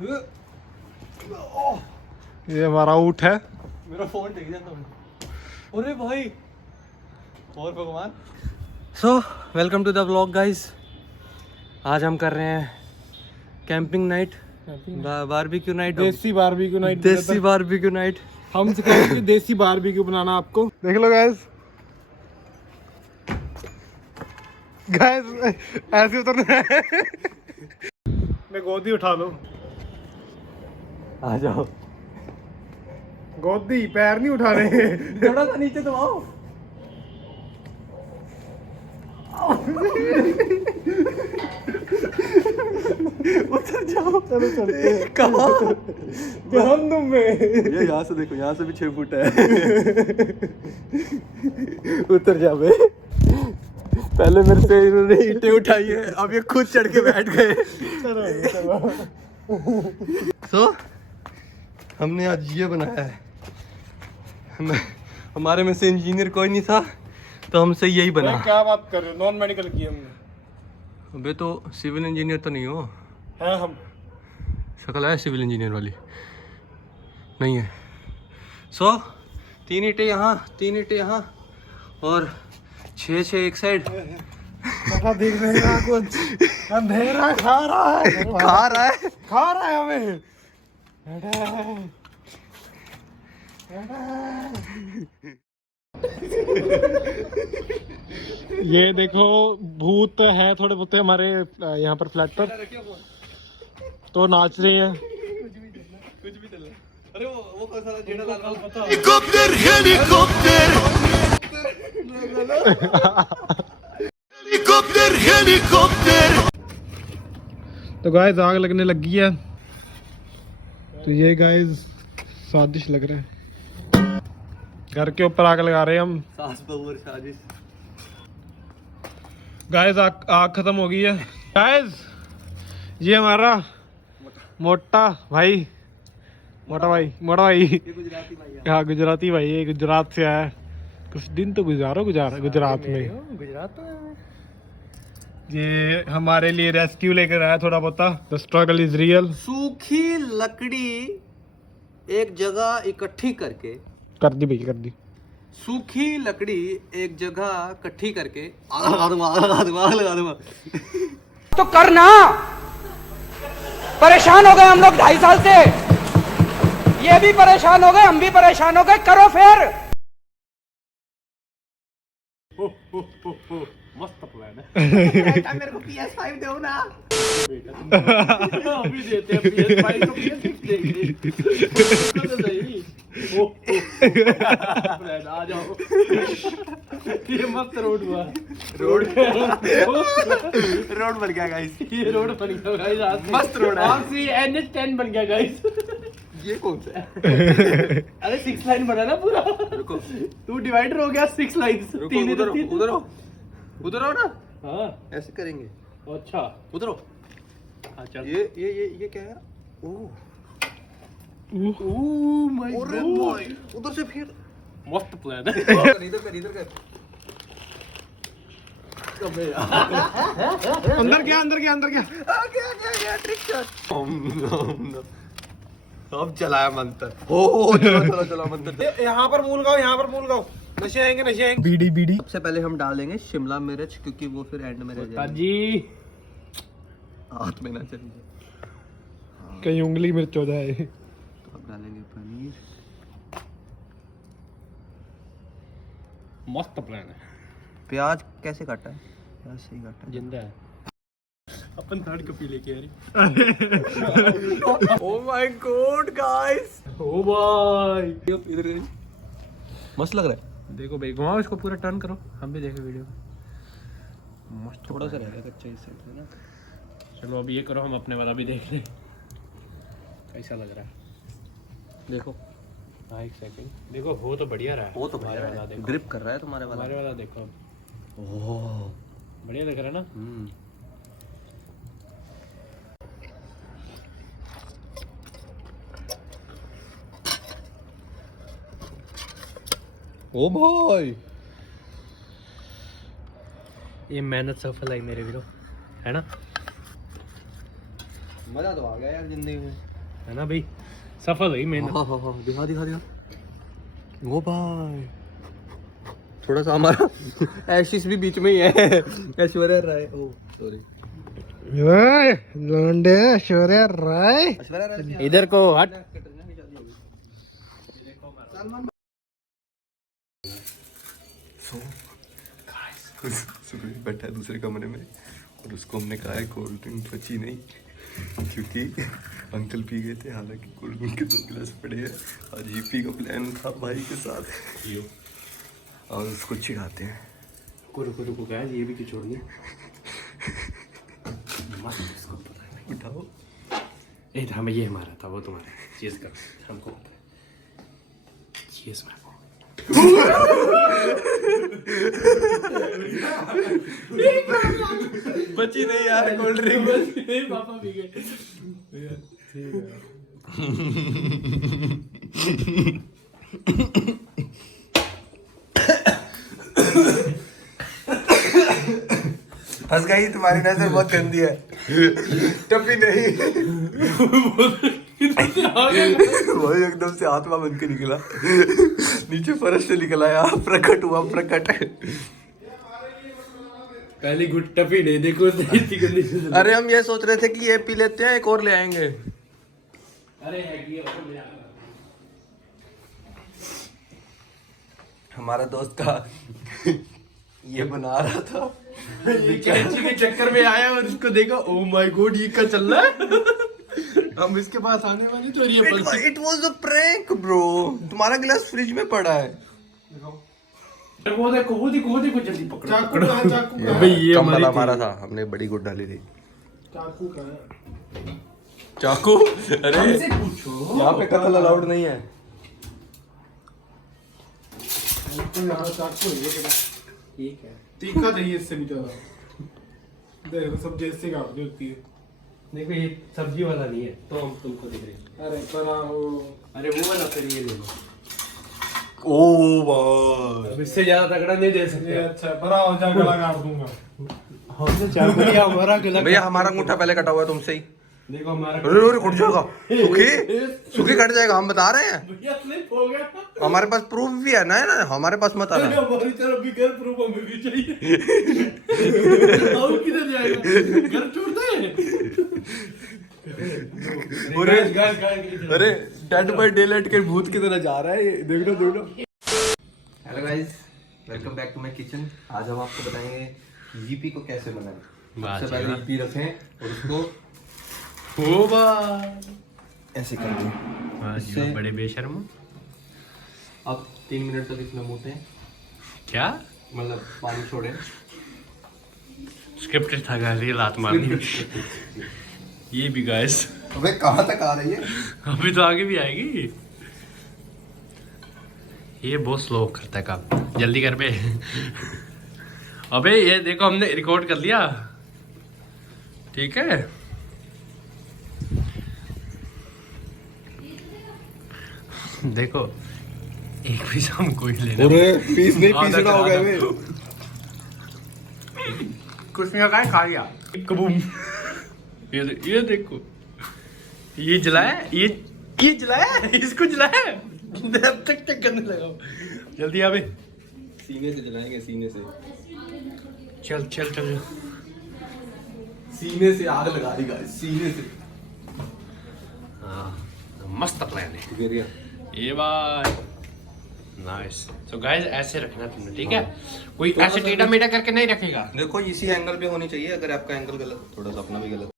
ये हमारा ऊँट है। मेरा फोन टिक जाता। अरे भाई और भगवान। So welcome to the vlog guys. आज हम कर रहे हैं camping night, barbecue night, desi barbecue night. Desi barbecue night. हम सिखाएंगे देसी बारबेक्यू बनाना आपको। देख लो गाइस, गाइस ऐसे उतरना है। मैं गोदी उठा लो। आ जाओ। गोदी, पैर नहीं उठाने। थोड़ा सा नीचे तो आओ। उतर जाओ। चलो चलते हैं। कहाँ? जहन्नुम में। ये यहाँ से देखो, यहाँ से भी 6 फुट है। उतर जा बे। पहले मेरे से इन्होंने ईंटें उठाई है, अब ये खुद चढ़ के बैठ गए। चलो। तो हमने आज ये बनाया है। हमारे में से इंजीनियर कोई नहीं था तो हमसे यही बना। क्या बात कर रहे हो? नॉन मेडिकल की हमने। अबे तो सिविल इंजीनियर तो नहीं हो? है हम। शक्ल है सिविल इंजीनियर वाली? नहीं है। 3 ईंटें यहाँ, 3 ईंटें यहाँ और 6 एक साइड। देख रहे हैं कुछ अंधेरा खा रहा है। खा रहा है हमें। ये देखो भूत है थोड़े बहुत हमारे यहाँ पर फ्लैट पर, तो नाच रही हैं। कुछ भी चल रहा। अरे वो कौन सा जेठालाल वाला? Helicopter helicopter helicopter helicopter. तो गाइस आग लगने लगी है। तो ये गाइस स्वादिष्ट लग रहा है। घर के ऊपर आग लगा रहे हैं हम। सास बहू और साजिश। गाइस आग खत्म हो गई है। गाइस ये हमारा मोटा भाई। ये गुजराती भाई है। हाँ गुजराती भाई, ये गुजरात से आया है। कुछ दिन तो गुजारो गुजरात में। गुजरात तो है। ये हमारे लिए रेस्क्यू लेकर आया थोड़ा बहुत। The struggle is real. सूखी लकड़ी एक जगह इकट्ठी करके, कर दी भाई, कर दी। सूखी लकड़ी एक जगह इकट्ठी करके आग लगा दूंगा। तो करना। परेशान हो गए हम लोग 2.5 साल से, ये भी परेशान हो गए, हम भी परेशान हो गए, करो फिर। मस्त प्लान है। मेरे को PS5 दो ना। अभी देते हैं PS5 को, PS6 देंगे। तो सही। आ जाओ। ये मस्त रोड हुआ। रोड बन गया गाइस। ये रोड बन गया गाइस। मस्त रोड है। NH10 बन गया गाइस। ये कौन सा है? अरे 6 लाइन बना ना पूरा। रुको, तू डिवाइडर हो गया 6 लाइन्स। उधर आओ ना। हाँ ऐसे करेंगे। अच्छा उधर आओ। अच्छा ये क्या है? ओह माय गॉड। उधर से फिर मस्त प्लान है। इधर कर। अबे यार। अंदर क्या? गया ट्रिक शॉट। अब चलाया मंत्र। ओ चलो मंत्र। यहाँ पर मूल गाओ। नशे आएंगे। बीड़ी। सबसे पहले हम डालेंगे शिमला मिर्च, क्योंकि वो फिर एंड में रह जाएगी। जी हाथ में ना चली जाए, कहीं उंगली मिर्च हो जाए। तो अब डालेंगे पनीर। मस्त प्लान है। प्याज कैसे काटा है? प्याज सही काटा है। जिंदा है। अपन थर्ड कपी लेके आ रही। Oh my God guys. ओ भाई इधर मस्त लग रहा है। देखो भाई, घुमाओ इसको, पूरा टर्न करो, हम भी देखें वीडियो। मस्त थोड़ा सा रह गया कच्चा इस साइड से ना। चलो अभी ये करो, हम अपने वाला भी देख लें कैसा लग रहा है। देखो हाँ एक सेकंड, देखो हो तो बढ़िया रहा है। वो तो बढ़िया वाला है, देखो, ग्रिप कर रहा है तुम्हारे वाला। हमारे वाला देखो। ओह बढ़िया लग रहा है ना। ओ भाई ये मेहनत सफल है मेरे वीरो, है ना। मजा तो आ गया यार जिंदगी में। है ना भाई, सफल हुई मेहनत। हाँ हाँ हाँ, दिखा दिखा दिखा। वो भाई थोड़ा सा हमारा एशिस भी बीच में ही है। ऐश्वर्या राय, ओ सॉरी, लौंडे ऐश्वर्या राय ऐश्वर्या राय इधर को हट। सुबह बैठा है दूसरे कमरे में और उसको हमने कहा है कोल्ड ड्रिंक बची नहीं, क्योंकि अंकल पी गए थे। हालांकि कोल्ड ड्रिंक के 2 गिलास पड़े हैं और जीपी का प्लान था भाई के साथ, और उसको चिढ़ाते हैं। रुको रुको गाइस, ये भी तो छोड़ दिया। मस्त, इसको पता है। उठाओ। ए हमें ये हमारा था, वो तुम्हारा। चीज कर, हमको पता है। चीज मैं बची नहीं यार कोल्ड ड्रिंक, बची नहीं, पापा पी गए। फंस गई, तुम्हारी नजर बहुत गंदी है। टपी नहीं। वही एकदम से आत्मा बन के निकला, नीचे फर्श से निकला यार, प्रकट हुआ प्रकट। पहली गुट टपी नहीं, देखो इतनी गंदी से। अरे हम ये सोच रहे थे कि ये पी लेते हैं, एक और ले आएंगे। अरे है कि हमारा दोस्त का ये बना रहा था, ये कैंची के चक्कर में आया और उसको देखा, ओ माय गॉड ये क्या चल रहा है। हम इसके पास आने वाले तो ये it was a prank bro. तुम्हारा गिलास फ्रिज में पड़ा है। वो देखो जल्दी पकड़ो। चाकू का है, चाकू का है। भाई ये कम वाला हमारी हमारा था, हमने बड़ी गुड डाली थी। चाकू का है। चाकू? अरे हमसे पूछो, यहाँ पे कत्ल अलाउड नहीं है। तो यहाँ चाकू है ये क्या? ठीक है। तीखा चाहिए इससे भी ज्यादा। देखो सब्जी इससे काट दी होती है। देखो ये सब्जी वाला नहीं है, तो हम तुमको देख रहे हैं। अरे पर वो अरे वो वाला, फिर ये ले लो। ओ भाई, अब इससे ज्यादा तगड़ा नहीं दे ये सकते। अच्छा बड़ा हो जाए, गला काट दूंगा। हमने चाकू लिया, हमारा गला। भैया हमारा अंगूठा पहले कटा हुआ है तुमसे ही। देखो हमारा। अरे अरे कट जाएगा, सुखी कट जाएगा, हम बता रहे हैं। भैया स्लिप हो गया। हमारे पास प्रूफ भी है ना, हमारे पास मत आना। हमारी तरफ भी घर प्रूफ हमें भी चाहिए। और किधर जाएगा, घर छोड़ दे। अरे डेड बाय डेलाइट के भूत की तरह जा रहा है ये, देख लो। Hello guys, welcome back to my kitchen. आज हम आपको बताएंगे जीपी को कैसे बनाएं। सबसे पहले जीपी रखें और उसको ओ बा ऐसे कर दें। इससे बड़े बेशर्म। अब 3 मिनट तक इसमें मूतें, क्या मतलब पानी छोड़ें। स्क्रिप्टेड था गाइस, ये लात मारनी। ये भी गाइस, अबे कहाँ तक आ रही है? अभी तो आगे भी आएगी। ये बहुत स्लो करता है काम, जल्दी कर बे। अबे ये देखो, हमने रिकॉर्ड कर लिया, ठीक है। देखो एक पीस हमको ही लेना। अरे पीस नहीं, पीसना हो गया बे। कुछ नहीं होगा, खा लिया कबूम। ये देखो, ये जलाया, ये जलाया, इसको जलाया। तक तक करने लगा। जल्दी आवे, सीने से जलाएंगे, सीने से। चल चल चल। सीने से आग लगा दी गाइस, सीने से। हाँ मस्त प्लान है वेरिया। ये भाई, नाइस। तो गाइस ऐसे रखना तुमने, ठीक है। कोई ऐसे टेढ़ा मेढ़ा करके नहीं रखेगा। देखो इसी एंगल पे होनी चाहिए, अगर आपका एंगल गलत, थोड़ा सा अपना भी गलत।